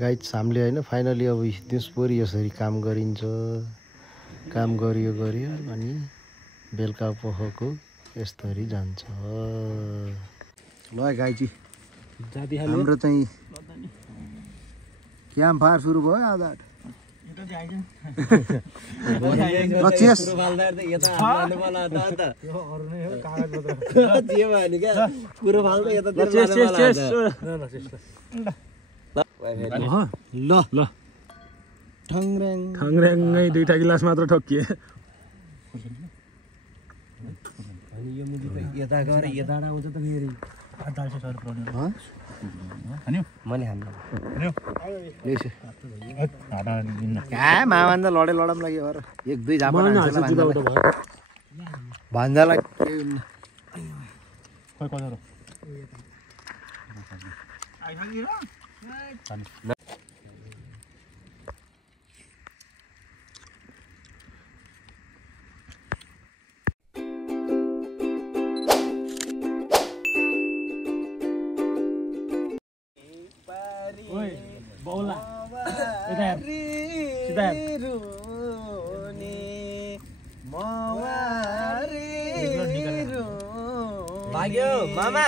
Guides हामीले होइन finally अब दिउँसभरि यसरी काम गरिन्छ। काम गरियो अनि बेलुका पखको यसरी जान्छ। ल गाइजी हाम्रो चाहिँ क्याम्प फायर सुरु भयो आधा ल ठङ्ग्याङै दुईटा गिलास मात्र ठोकिए। मामान्दा लडम लाग्यो एक दुई भान्जालाई भाग्यो मामा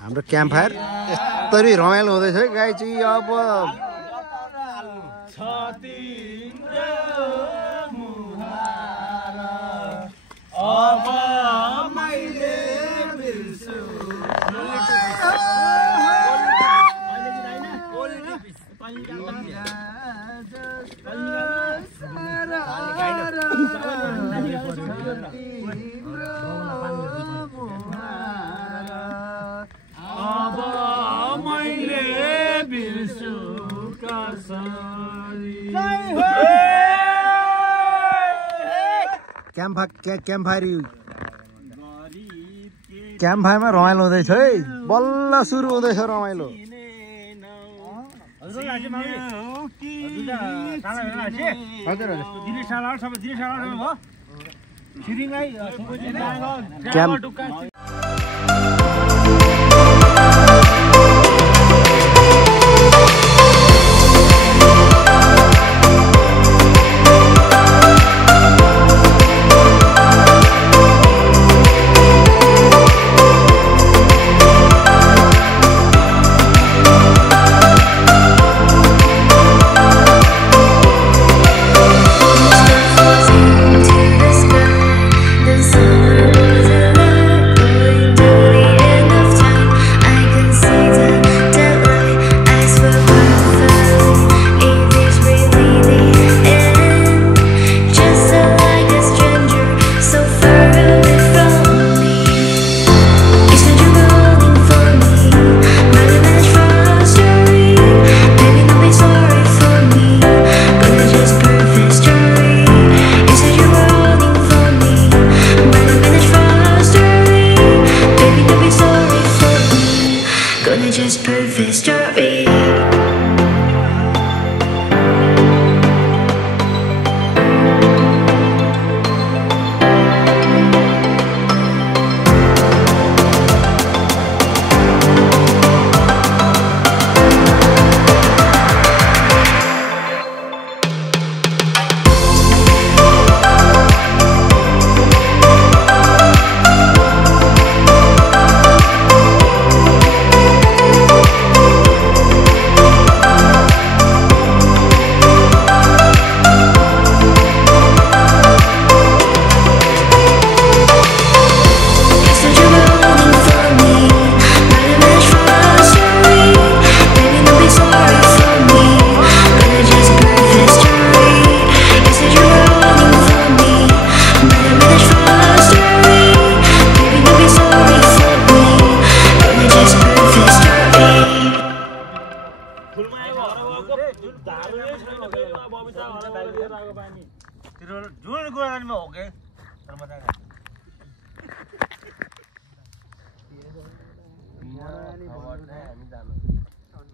हाम्रो क्याम्प फायर यस्तरी रमाइलो हुँदैछ है गाई चाहिँ। अब क्याम्प फायरमा रमाइलो हुँदैछ है। बल्ल सुरु हुँदैछ रमाइलो।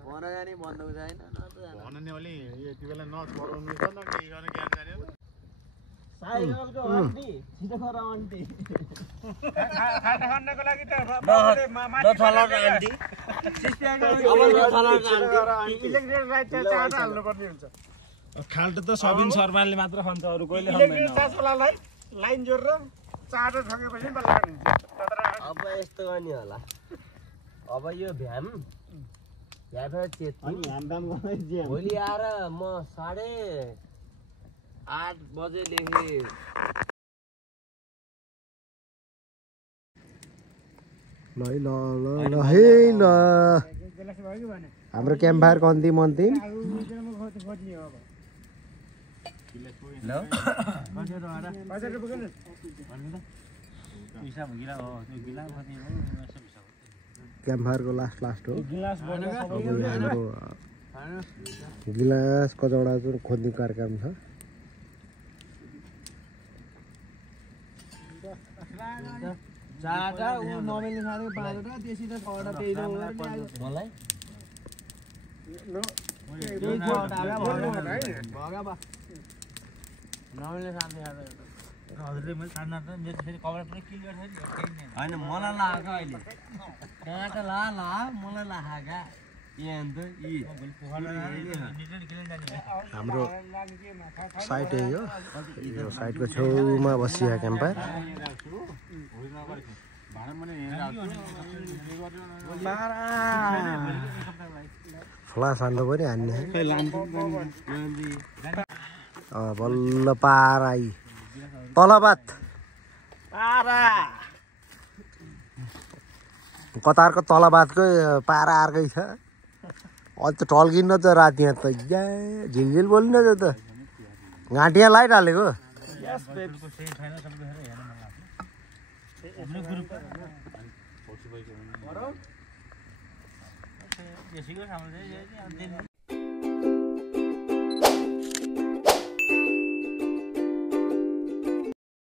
भन जाने भन्नुको छैन भन नि अलि यति बेला नछोराउनु छ न के गर्ने ज्ञान जाने साइकलको आन्टी छिटो गर आन्टी खाना खानको लागि त नछलाको आन्टी इलेक्ट्रिक लाइट चाहिँ चार्ज हाल्नुपर्ने हुन्छ खाल्टो त सबिन शर्माले मात्र खान्छ अरू कहिले इलेक्ट्रिक चार्जवालालाई लाइन जोडेर चार्जर ठोकेपछि बल्ल खान्छ अब यस्तो गर्ने होला अब यो भ्यान चेत्नु भोलि आएर म 8:30 बजेदेखि ल है ल हाम्रो क्याम्प फायर कन्ती मन्ती क्याम्प फायरको लास्ट हो हाम्रो गिलास कचौडा चाहिँ खोज्ने कार्यक्रम छ चारवटा उ नमेल्ने साथै 5वटा त्यसै त 6वटा पेइरो मलाई नमेल्ने साथै हजुरले मैले छाड्न त मेरो फेरि कभर पनि क्लियर छ नि होइन मलाई लाग्यो अहिले काँटा ला मलाई लाग्यो हाम्रो साइट यही हो यो साइटको छेउमा बसिया क्याम्प फायर फ्लास हान्दा पनि हान्ने बल्ल पारा आई तलबात कतारको तलबातकै पारा अर्कै छ अहिले त टल्किन्न त राति यहाँ त या झिलझिल बोल्न त घाँटिया लाइट हालेको